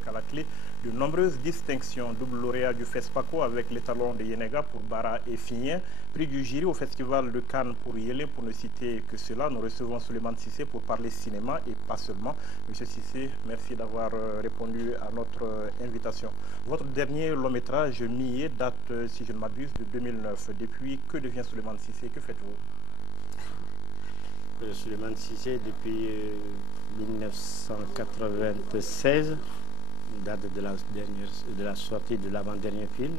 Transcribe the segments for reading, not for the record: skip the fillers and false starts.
avec à la clé de nombreuses distinctions. Double lauréat du FESPACO avec l'étalon de Yenega pour Bara et Finien, prix du jury au Festival de Cannes pour Yélé, pour ne citer que cela. Nous recevons Souleymane Cissé pour parler cinéma et pas seulement. Monsieur Cissé, merci d'avoir répondu à notre invitation. Votre dernier long métrage, Millet, date, si je ne m'abuse, de 2009. Depuis, que devient Souleymane Cissé? Que faites-vous? Souleymane Cissé, depuis 1996, date de la sortie de l'avant-dernier film.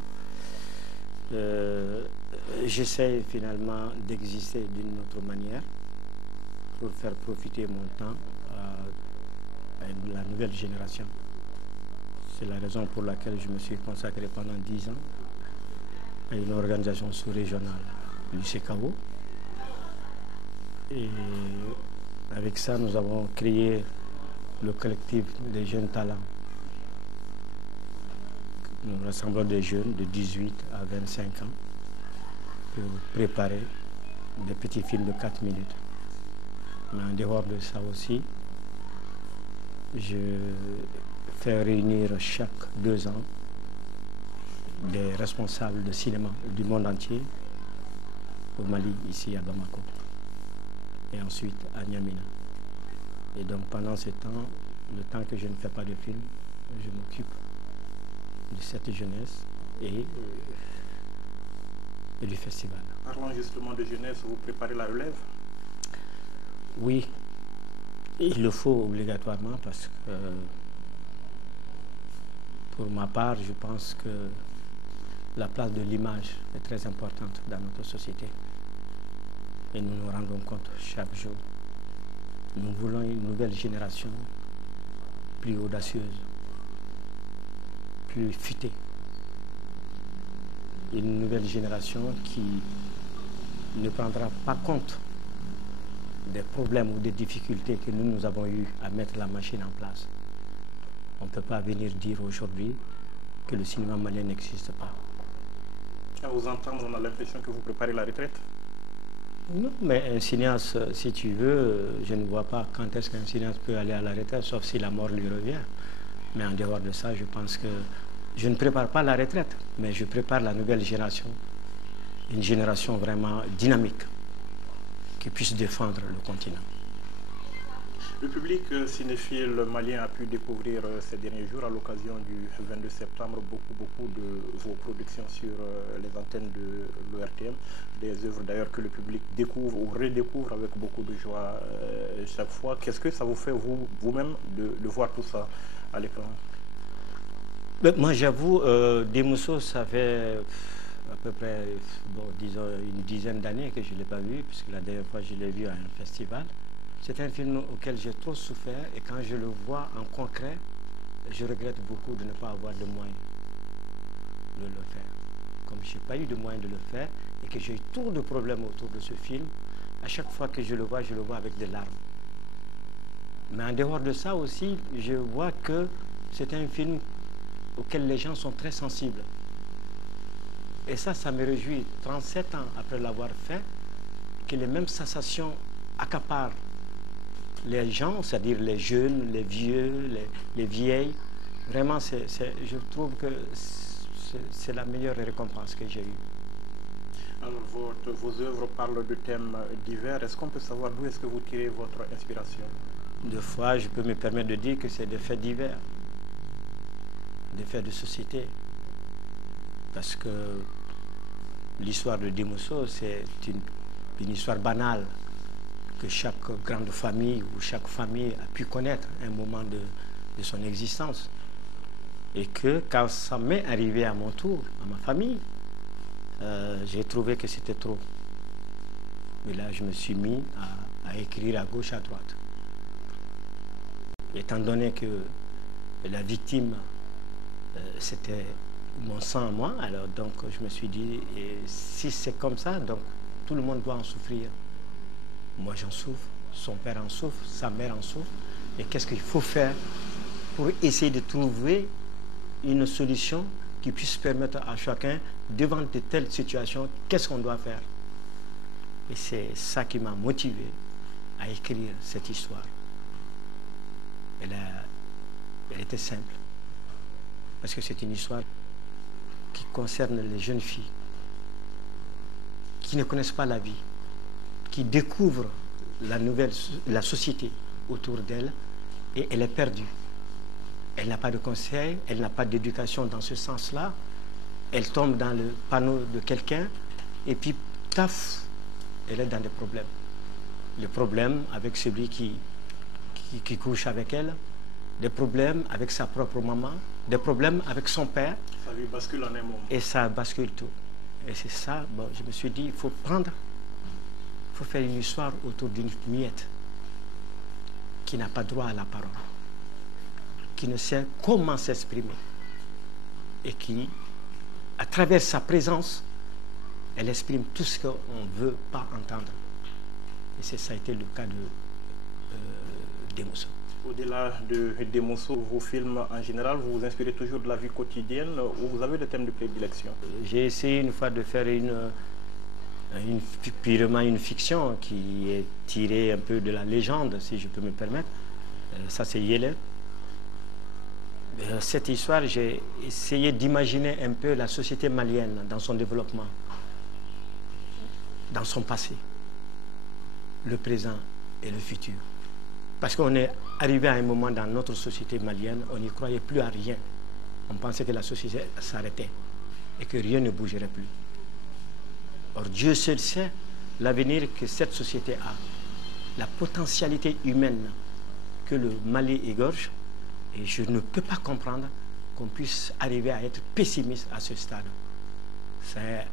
J'essaie finalement d'exister d'une autre manière pour faire profiter mon temps à la nouvelle génération. C'est la raison pour laquelle je me suis consacré pendant 10 ans à une organisation sous-régionale, l'UCKAO. Et avec ça, nous avons créé le collectif des jeunes talents. Nous rassemblons des jeunes de 18 à 25 ans pour préparer des petits films de 4 minutes. Mais en dehors de ça aussi, je fais réunir chaque 2 ans des responsables de cinéma du monde entier au Mali, ici à Bamako, et ensuite à Niamina. Et donc pendant ce temps, le temps que je ne fais pas de film, je m'occupe de cette jeunesse et du festival. Parlons justement de jeunesse, vous préparez la relève? Oui, il le faut obligatoirement parce que pour ma part, je pense que la place de l'image est très importante dans notre société. Et nous nous rendons compte chaque jour. Nous voulons une nouvelle génération plus audacieuse, plus futée. Une nouvelle génération qui ne prendra pas compte des problèmes ou des difficultés que nous avons eu à mettre la machine en place. On ne peut pas venir dire aujourd'hui que le cinéma malien n'existe pas. À vous entendre, on a l'impression que vous préparez la retraite? Non, mais un cinéaste, si tu veux, je ne vois pas quand est-ce qu'un cinéaste peut aller à la retraite, sauf si la mort lui revient. Mais en dehors de ça, je pense que je ne prépare pas la retraite, mais je prépare la nouvelle génération. Une génération vraiment dynamique, qui puisse défendre le continent. Le public cinéphile malien a pu découvrir ces derniers jours, à l'occasion du 22 septembre, beaucoup de vos productions sur les antennes de l'ORTM. Des œuvres d'ailleurs que le public découvre ou redécouvre avec beaucoup de joie chaque fois. Qu'est-ce que ça vous fait vous-même de voir tout ça à l'écran? Moi j'avoue, Demousso, ça fait à peu près, bon, disons, une dizaine d'années que je ne l'ai pas vu, puisque la dernière fois je l'ai vu à un festival. C'est un film auquel j'ai trop souffert et quand je le vois en concret, je regrette beaucoup de ne pas avoir de moyens de le faire. Comme je n'ai pas eu de moyens de le faire et que j'ai eu trop de problèmes autour de ce film, à chaque fois que je le vois avec des larmes. Mais en dehors de ça aussi, je vois que c'est un film auquel les gens sont très sensibles. Et ça me réjouit, 37 ans après l'avoir fait, que les mêmes sensations accaparent les gens, c'est-à-dire les jeunes, les vieux, les vieilles. Vraiment, je trouve que c'est la meilleure récompense que j'ai eue. Alors, vos œuvres parlent de thèmes divers. Est-ce qu'on peut savoir d'où est-ce que vous tirez votre inspiration? Des fois, je peux me permettre de dire que c'est des faits divers, des faits de société. Parce que l'histoire de Demousso, c'est une histoire banale que chaque grande famille ou chaque famille a pu connaître à un moment de son existence. Et que quand ça m'est arrivé à mon tour, à ma famille, j'ai trouvé que c'était trop. Mais là, je me suis mis à écrire à gauche, à droite. Étant donné que la victime, c'était mon sang à moi, alors donc je me suis dit, et si c'est comme ça, donc tout le monde doit en souffrir. Moi j'en souffre, son père en souffre, sa mère en souffre. Et qu'est-ce qu'il faut faire pour essayer de trouver une solution qui puisse permettre à chacun, devant de telles situations, qu'est-ce qu'on doit faire? Et c'est ça qui m'a motivé à écrire cette histoire. Elle était simple. parce que c'est une histoire qui concerne les jeunes filles qui ne connaissent pas la vie, qui découvrent la société autour d'elle, et elle est perdue. Elle n'a pas de conseil, elle n'a pas d'éducation dans ce sens-là. Elle tombe dans le panneau de quelqu'un et puis, taf, elle est dans des problèmes. Les problèmes avec celui qui couche avec elle, des problèmes avec sa propre maman, des problèmes avec son père. Ça lui bascule en un moment. Et ça bascule tout. Et c'est ça, bon, je me suis dit, il faut faire une histoire autour d'une miette qui n'a pas droit à la parole, qui ne sait comment s'exprimer et qui, à travers sa présence, elle exprime tout ce qu'on ne veut pas entendre. Et ça a été le cas de Demosso. Au-delà de Demosso, vos films en général, vous vous inspirez toujours de la vie quotidienne ou vous avez des thèmes de prédilection? J'ai essayé une fois de faire purement une fiction qui est tirée un peu de la légende, si je peux me permettre. Ça, c'est Yélé. Cette histoire, j'ai essayé d'imaginer un peu la société malienne dans son développement, dans son passé, le présent et le futur. Parce qu'on est arrivé à un moment dans notre société malienne, on n'y croyait plus à rien. On pensait que la société s'arrêtait et que rien ne bougerait plus. Or, Dieu seul sait l'avenir que cette société a, la potentialité humaine que le Mali égorge, et je ne peux pas comprendre qu'on puisse arriver à être pessimiste à ce stade. C'est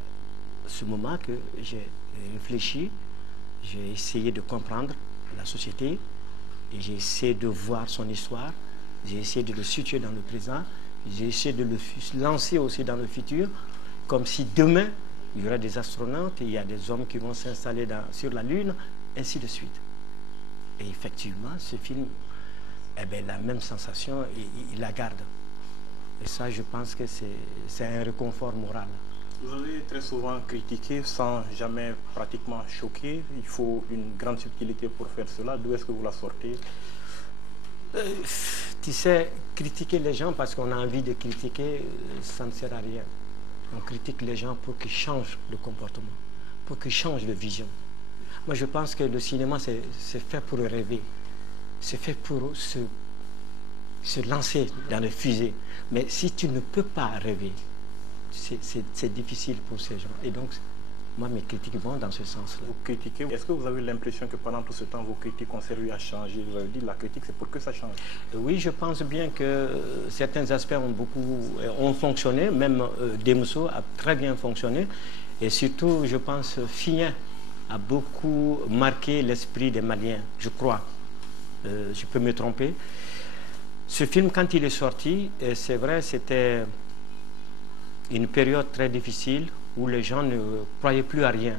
ce moment que j'ai réfléchi, j'ai essayé de comprendre la société, et j'ai essayé de voir son histoire, j'ai essayé de le situer dans le présent, j'ai essayé de le lancer aussi dans le futur, comme si demain, il y aura des astronautes, et il y a des hommes qui vont s'installer sur la Lune, ainsi de suite. Et effectivement, ce film, eh bien, la même sensation, il la garde. Et ça, je pense que c'est un réconfort moral. Vous avez très souvent critiqué sans jamais pratiquement choquer. Il faut une grande subtilité pour faire cela. D'où est-ce que vous la sortez? Tu sais, critiquer les gens parce qu'on a envie de critiquer, ça ne sert à rien. On critique les gens pour qu'ils changent de comportement, pour qu'ils changent de vision. Moi, je pense que le cinéma, c'est fait pour rêver. C'est fait pour se lancer dans les fusées. Mais si tu ne peux pas rêver, c'est difficile pour ces gens. Et donc, moi, mes critiques vont dans ce sens-là. Vous critiquez. Est-ce que vous avez l'impression que pendant tout ce temps, vos critiques ont servi à changer? Vous avez dit la critique, c'est pour que ça change. Oui, je pense bien que certains aspects ont fonctionné. Même Demosso a très bien fonctionné. Et surtout, je pense, Fien a beaucoup marqué l'esprit des Maliens, je crois. Je peux me tromper. Ce film, quand il est sorti, c'est vrai, c'était une période très difficile où les gens ne croyaient plus à rien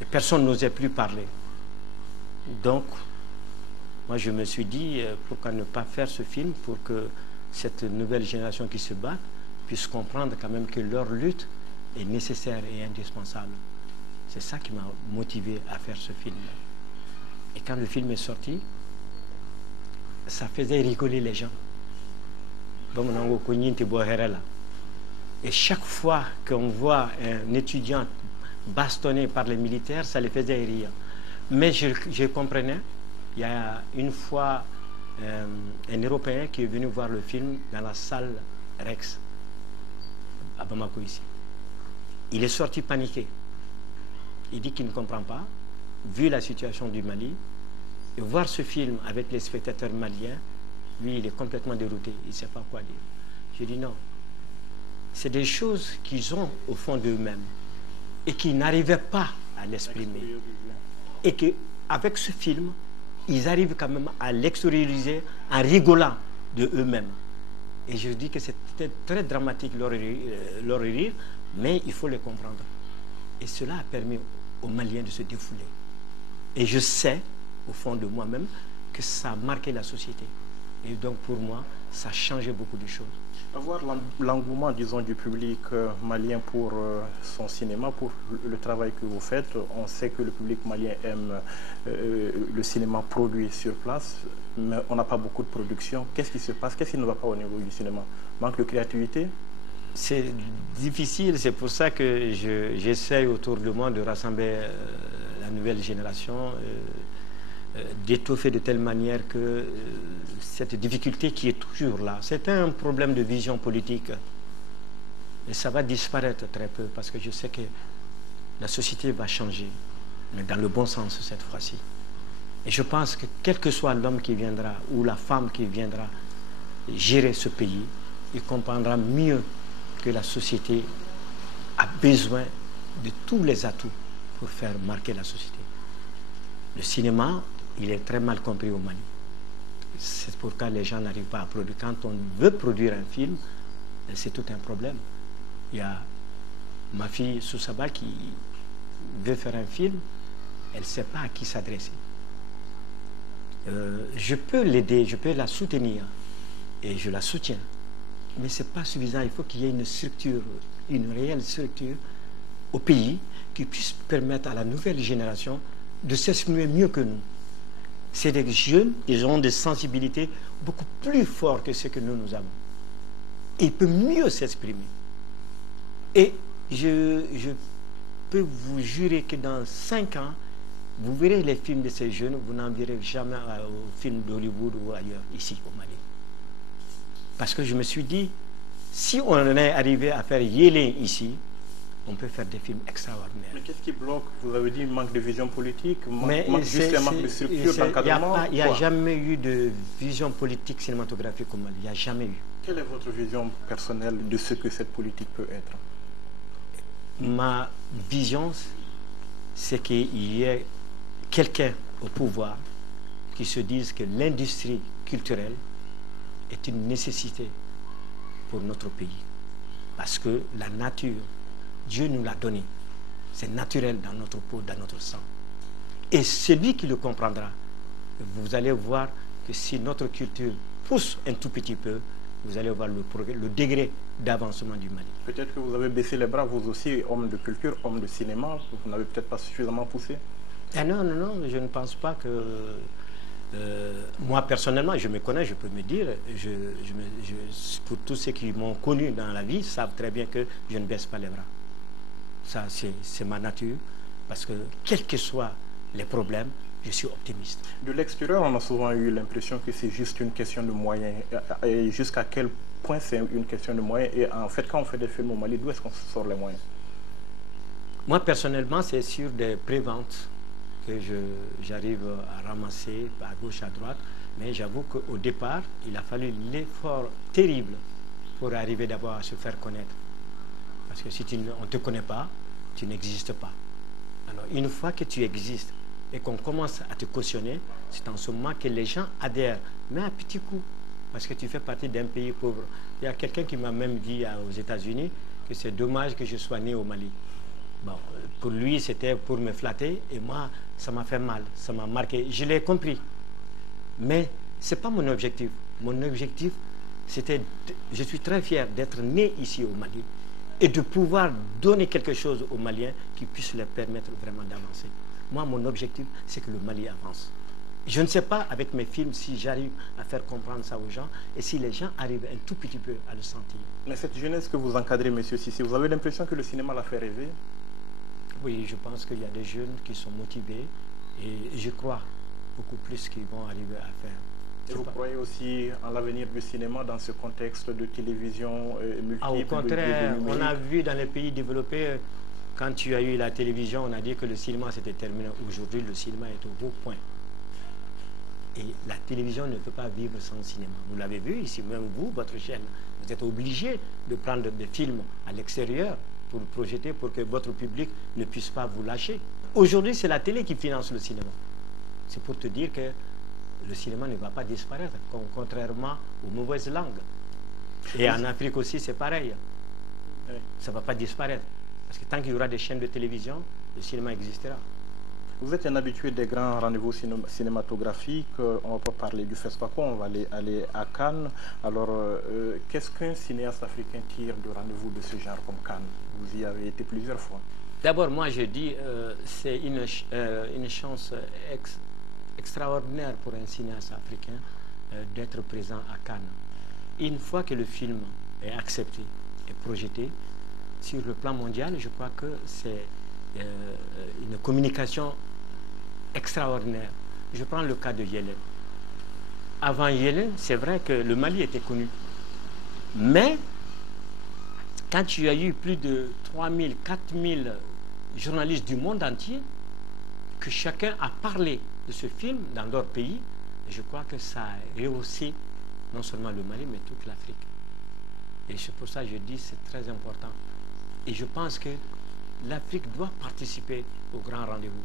et personne n'osait plus parler. Donc, moi je me suis dit, pourquoi ne pas faire ce film pour que cette nouvelle génération qui se bat puisse comprendre quand même que leur lutte est nécessaire et indispensable. C'est ça qui m'a motivé à faire ce film. Et quand le film est sorti, ça faisait rigoler les gens. Et chaque fois qu'on voit un étudiant bastonné par les militaires, ça les faisait rire. Mais je comprenais. Il y a une fois un Européen qui est venu voir le film dans la salle Rex, à Bamako ici. Il est sorti paniqué. Il dit qu'il ne comprend pas, vu la situation du Mali, et voir ce film avec les spectateurs maliens, lui, il est complètement dérouté. Il ne sait pas quoi dire. Je dis non. C'est des choses qu'ils ont au fond d'eux-mêmes et qu'ils n'arrivaient pas à l'exprimer. Et qu'avec ce film, ils arrivent quand même à l'extérioriser en rigolant de eux-mêmes. Et je dis que c'était très dramatique leur rire, mais il faut le comprendre. Et cela a permis aux Maliens de se défouler. Et je sais, au fond de moi-même, que ça a marqué la société. Et donc pour moi, ça a changé beaucoup de choses. Avoir l'engouement, disons, du public malien pour son cinéma, pour le travail que vous faites, on sait que le public malien aime le cinéma produit sur place, mais on n'a pas beaucoup de production. Qu'est-ce qui se passe? Qu'est-ce qui ne va pas au niveau du cinéma? Manque de créativité? C'est difficile, c'est pour ça que j'essaye autour de moi de rassembler la nouvelle génération, d'étoffer de telle manière que cette difficulté qui est toujours là, c'est un problème de vision politique. Et ça va disparaître très peu parce que je sais que la société va changer, mais dans le bon sens cette fois-ci. Et je pense que quel que soit l'homme qui viendra ou la femme qui viendra gérer ce pays, il comprendra mieux que la société a besoin de tous les atouts pour faire marquer la société. Le cinéma, il est très mal compris au Mali. C'est pourquoi les gens n'arrivent pas à produire. Quand on veut produire un film, c'est tout un problème. Il y a ma fille Soussaba qui veut faire un film, elle ne sait pas à qui s'adresser. Je peux l'aider, je peux la soutenir, et je la soutiens. Mais ce n'est pas suffisant, il faut qu'il y ait une structure, une réelle structure au pays qui puisse permettre à la nouvelle génération de s'exprimer mieux que nous. C'est des jeunes, ils ont des sensibilités beaucoup plus fortes que ce que nous avons. Et ils peuvent mieux s'exprimer. Et je peux vous jurer que dans 5 ans, vous verrez les films de ces jeunes, vous n'en verrez jamais aux films d'Hollywood ou ailleurs, ici au Mali. Parce que je me suis dit, si on en est arrivé à faire Yélé ici, on peut faire des films extraordinaires. Mais qu'est-ce qui bloque? Vous avez dit manque de vision politique, manque juste un manque de structure, d'encadrement. Il n'y a jamais eu de vision politique cinématographique au Mali. Il n'y a jamais eu. Quelle est votre vision personnelle de ce que cette politique peut être? Ma vision, c'est qu'il y ait quelqu'un au pouvoir qui se dise que l'industrie culturelle est une nécessité pour notre pays. Parce que la nature, Dieu nous l'a donné. C'est naturel dans notre peau, dans notre sang. Et celui qui le comprendra, vous allez voir que si notre culture pousse un tout petit peu, vous allez voir le degré d'avancement du Mali. Peut-être que vous avez baissé les bras, vous aussi, homme de culture, homme de cinéma, vous n'avez peut-être pas suffisamment poussé. Ah non, je ne pense pas que... moi, personnellement, je me connais, je peux me dire, pour tous ceux qui m'ont connu dans la vie, savent très bien que je ne baisse pas les bras. Ça, c'est ma nature, parce que quels que soient les problèmes, je suis optimiste. De l'extérieur, on a souvent eu l'impression que c'est juste une question de moyens. Et jusqu'à quel point c'est une question de moyens? Et en fait, quand on fait des films au Mali, d'où est-ce qu'on sort les moyens? Moi, personnellement, c'est sur des préventes que j'arrive à ramasser à gauche, à droite. Mais j'avoue qu'au départ, il a fallu l'effort terrible pour arriver d'abord à se faire connaître. Parce que si on ne te connaît pas, tu n'existes pas. Alors, une fois que tu existes et qu'on commence à te cautionner, c'est en ce moment que les gens adhèrent, mais à petits coups, parce que tu fais partie d'un pays pauvre. Il y a quelqu'un qui m'a même dit aux États-Unis que c'est dommage que je sois né au Mali. Bon, pour lui, c'était pour me flatter, et moi, ça m'a fait mal, ça m'a marqué. Je l'ai compris. Mais ce n'est pas mon objectif. Mon objectif, c'était, je suis très fier d'être né ici au Mali et de pouvoir donner quelque chose aux Maliens qui puisse leur permettre vraiment d'avancer. Moi, mon objectif, c'est que le Mali avance. Je ne sais pas avec mes films si j'arrive à faire comprendre ça aux gens et si les gens arrivent un tout petit peu à le sentir. Mais cette jeunesse que vous encadrez, monsieur Sissi, vous avez l'impression que le cinéma l'a fait rêver? Oui, je pense qu'il y a des jeunes qui sont motivés et je crois beaucoup plus qu'ils vont arriver à faire. Et vous croyez aussi en l'avenir du cinéma dans ce contexte de télévision multiple? Au contraire, on a vu dans les pays développés, quand tu as eu la télévision, on a dit que le cinéma s'était terminé. Aujourd'hui, le cinéma est au beau point. Et la télévision ne peut pas vivre sans cinéma. Vous l'avez vu ici, même vous, votre chaîne, vous êtes obligé de prendre des films à l'extérieur pour le projeter, pour que votre public ne puisse pas vous lâcher. Aujourd'hui, c'est la télé qui finance le cinéma. C'est pour te dire que le cinéma ne va pas disparaître, contrairement aux mauvaises langues. Et en Afrique aussi, c'est pareil. Ça ne va pas disparaître. Parce que tant qu'il y aura des chaînes de télévision, le cinéma existera. Vous êtes un habitué des grands rendez-vous cinématographiques. On va pas parler du FESPACO, on va aller à Cannes. Alors, qu'est-ce qu'un cinéaste africain tire de rendez-vous de ce genre comme Cannes? Vous y avez été plusieurs fois. D'abord, moi, je dis c'est une chance extraordinaire pour un cinéaste africain d'être présent à Cannes. Une fois que le film est accepté et projeté, sur le plan mondial, je crois que c'est une communication extraordinaire. Je prends le cas de Yélène. Avant Yélène, c'est vrai que le Mali était connu. Mais, quand tu as eu plus de 3000, 4000 journalistes du monde entier, que chacun a parlé de ce film dans leur pays, je crois que ça a rehaussé non seulement le Mali, mais toute l'Afrique. Et c'est pour ça que je dis que c'est très important. Et je pense que l'Afrique doit participer au grand rendez-vous.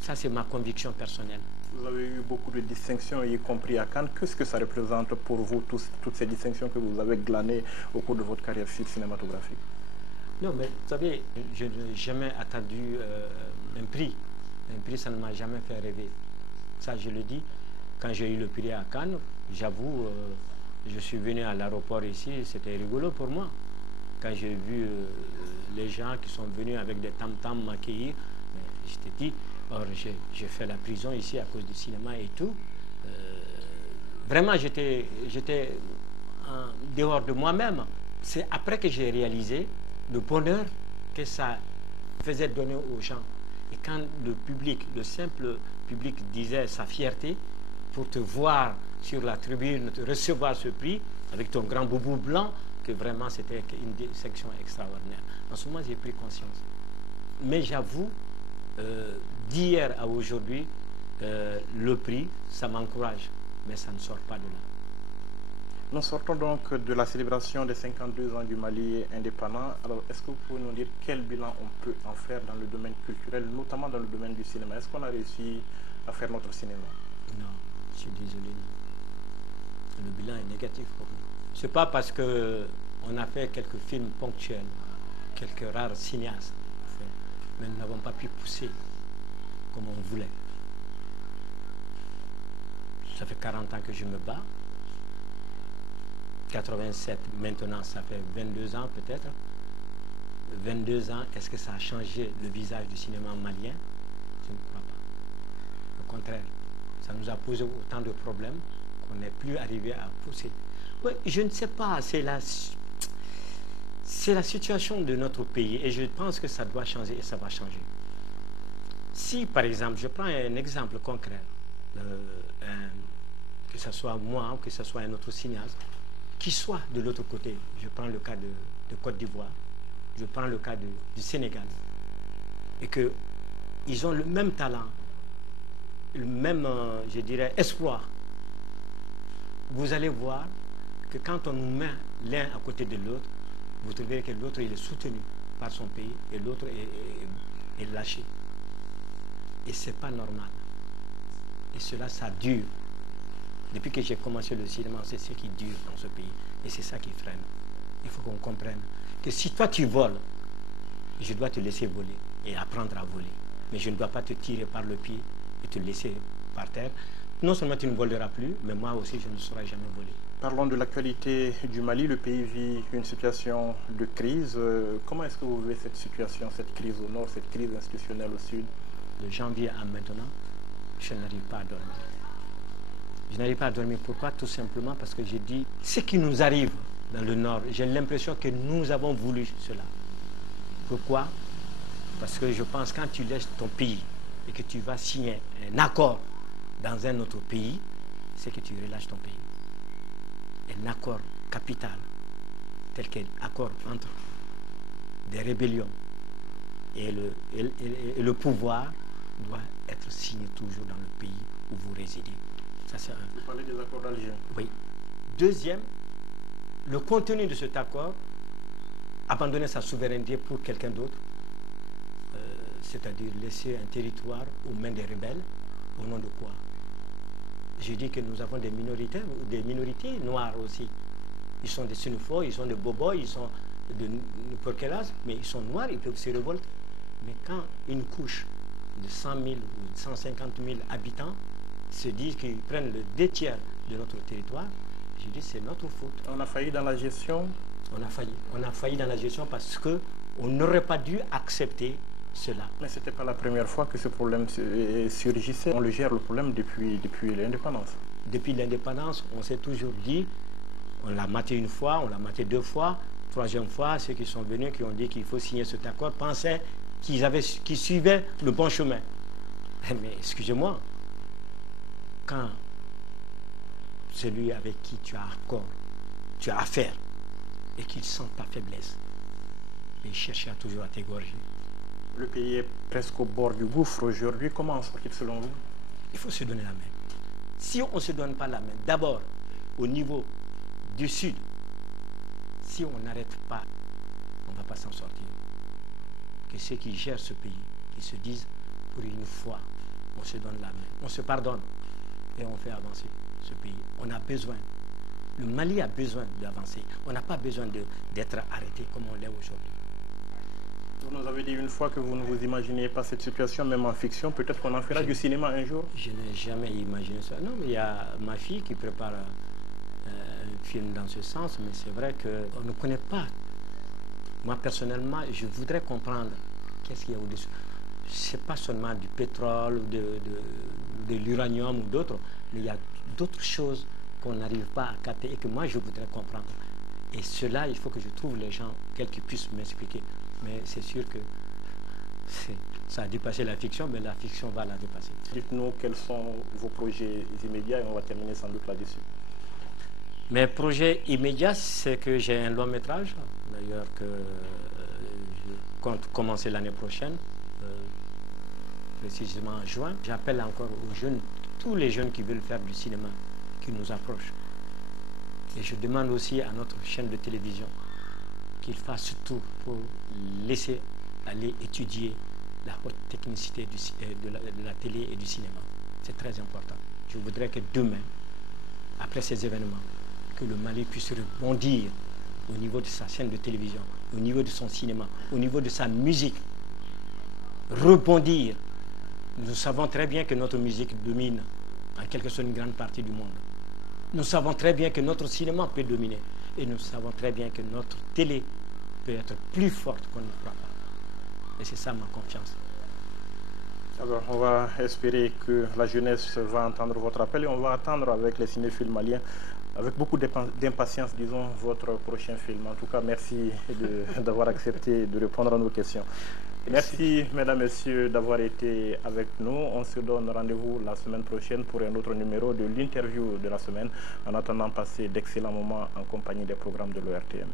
Ça, c'est ma conviction personnelle. Vous avez eu beaucoup de distinctions, y compris à Cannes. Qu'est-ce que ça représente pour vous, toutes ces distinctions que vous avez glanées au cours de votre carrière cinématographique? Non, mais vous savez, je n'ai jamais attendu un prix. Un prix, ça ne m'a jamais fait rêver. Ça, je le dis. Quand j'ai eu le prix à Cannes, j'avoue, je suis venu à l'aéroport ici, c'était rigolo pour moi. Quand j'ai vu les gens qui sont venus avec des tam-tams m'accueillir, je t'ai dit, or j'ai fait la prison ici à cause du cinéma et tout. Vraiment, j'étais en dehors de moi-même. C'est après que j'ai réalisé le bonheur que ça faisait donner aux gens. Et quand le public, le simple public disait sa fierté pour te voir sur la tribune, te recevoir ce prix avec ton grand boubou blanc, que vraiment c'était une distinction extraordinaire. En ce moment, j'ai pris conscience. Mais j'avoue, d'hier à aujourd'hui, le prix, ça m'encourage, mais ça ne sort pas de là. Nous sortons donc de la célébration des 52 ans du Mali indépendant. Alors, est-ce que vous pouvez nous dire quel bilan on peut en faire dans le domaine culturel, notamment dans le domaine du cinéma? Est-ce qu'on a réussi à faire notre cinéma? Non, je suis désolé. Le bilan est négatif pour nous. Ce n'est pas parce qu'on a fait quelques films ponctuels, quelques rares cinéastes, mais nous n'avons pas pu pousser comme on voulait. Ça fait 40 ans que je me bats. 87, maintenant ça fait 22 ans peut-être. 22 ans, est-ce que ça a changé le visage du cinéma malien? Je ne crois pas. Au contraire, ça nous a posé autant de problèmes qu'on n'est plus arrivé à pousser. Oui, je ne sais pas, c'est la situation de notre pays et je pense que ça doit changer et ça va changer. Si, par exemple, je prends un exemple concret, que ce soit moi ou que ce soit un autre cinéaste, qui soit de l'autre côté, je prends le cas de Côte d'Ivoire, je prends le cas du Sénégal, et qu'ils ont le même talent, le même, je dirais, espoir, vous allez voir que quand on nous met l'un à côté de l'autre, vous trouverez que l'autre il est soutenu par son pays et l'autre est lâché. Et ce n'est pas normal. Et cela, ça dure. Depuis que j'ai commencé le cinéma, c'est ce qui dure dans ce pays. Et c'est ça qui freine. Il faut qu'on comprenne que si toi tu voles, je dois te laisser voler et apprendre à voler. Mais je ne dois pas te tirer par le pied et te laisser par terre. Non seulement tu ne voleras plus, mais moi aussi je ne saurais jamais voler. Parlons de l'actualité du Mali. Le pays vit une situation de crise. Comment est-ce que vous vivez cette situation, cette crise au nord, cette crise institutionnelle au sud? De janvier à maintenant, je n'arrive pas à dormir. Je n'arrive pas à dormir. Pourquoi? Tout simplement parce que j'ai dit, ce qui nous arrive dans le nord, j'ai l'impression que nous avons voulu cela. Pourquoi? Parce que je pense que quand tu laisses ton pays et que tu vas signer un accord dans un autre pays, c'est que tu relâches ton pays. Un accord capital, tel qu'un accord entre des rébellions et le pouvoir doit être signé toujours dans le pays où vous résidez. Ça, c'est un. Vous parlez des accords d'Alger. Oui. Deuxième, le contenu de cet accord, abandonner sa souveraineté pour quelqu'un d'autre, c'est-à-dire laisser un territoire aux mains des rebelles, au nom de quoi? Je dis que nous avons des minorités noires aussi. Ils sont des xénophobes, ils sont des bobos, ils sont de n'importe quel âge, mais ils sont noirs, ils peuvent se révolter. Mais quand une couche de 100 000 ou 150 000 habitants se disent qu'ils prennent le 2 tiers de notre territoire, je dis c'est notre faute. On a failli dans la gestion. On a failli dans la gestion parce qu'on n'aurait pas dû accepter cela. Mais ce n'était pas la première fois que ce problème surgissait. On le gère le problème depuis l'indépendance. Depuis l'indépendance, on s'est toujours dit, on l'a maté une fois, on l'a maté 2 fois, 3e fois, ceux qui sont venus, qui ont dit qu'il faut signer cet accord, pensaient qu'ils suivaient le bon chemin. Mais excusez-moi, quand celui avec qui tu as affaire, et qu'il sent ta faiblesse, il cherche toujours à t'égorger. Le pays est presque au bord du gouffre aujourd'hui. Comment en sortir selon vous? Il faut se donner la main. Si on ne se donne pas la main, d'abord au niveau du Sud, si on n'arrête pas, on ne va pas s'en sortir. Que ceux qui gèrent ce pays, qui se disent, pour une fois, on se donne la main, on se pardonne et on fait avancer ce pays. On a besoin. Le Mali a besoin d'avancer. On n'a pas besoin d'être arrêté comme on l'est aujourd'hui. Vous nous avez dit une fois que vous ne vous imaginiez pas cette situation, même en fiction. Peut-être qu'on en fera du cinéma un jour. Je n'ai jamais imaginé ça. Non, mais il y a ma fille qui prépare un film dans ce sens, mais c'est vrai qu'on ne connaît pas. Moi, personnellement, je voudrais comprendre qu'est-ce qu'il y a au-dessus. Ce n'est pas seulement du pétrole, de l'uranium ou d'autres, mais il y a d'autres choses qu'on n'arrive pas à capter et que moi, je voudrais comprendre. Et cela, il faut que je trouve les gens, qui puissent m'expliquer. Mais c'est sûr que ça a dépassé la fiction, mais la fiction va la dépasser. Dites-nous quels sont vos projets immédiats et on va terminer sans doute là-dessus. Mes projets immédiats, c'est que j'ai un long métrage, d'ailleurs que je compte commencer l'année prochaine, précisément en juin. J'appelle encore aux jeunes, tous les jeunes qui veulent faire du cinéma, qui nous approchent. Et je demande aussi à notre chaîne de télévision qu'il fasse tout pour laisser aller étudier la haute technicité de la télé et du cinéma. C'est très important. Je voudrais que demain, après ces événements, que le Mali puisse rebondir au niveau de sa chaîne de télévision, au niveau de son cinéma, au niveau de sa musique. Rebondir. Nous savons très bien que notre musique domine en quelque sorte une grande partie du monde. Nous savons très bien que notre cinéma peut dominer. Et nous savons très bien que notre télé peut être plus forte qu'on ne croit pas. Et c'est ça ma confiance. Alors, on va espérer que la jeunesse va entendre votre appel et on va attendre avec les cinéphiles maliens, avec beaucoup d'impatience, disons, votre prochain film. En tout cas, merci d'avoir accepté de répondre à nos questions. Merci, mesdames, messieurs, d'avoir été avec nous. On se donne rendez-vous la semaine prochaine pour un autre numéro de l'interview de la semaine. En attendant, passez d'excellents moments en compagnie des programmes de l'ORTM.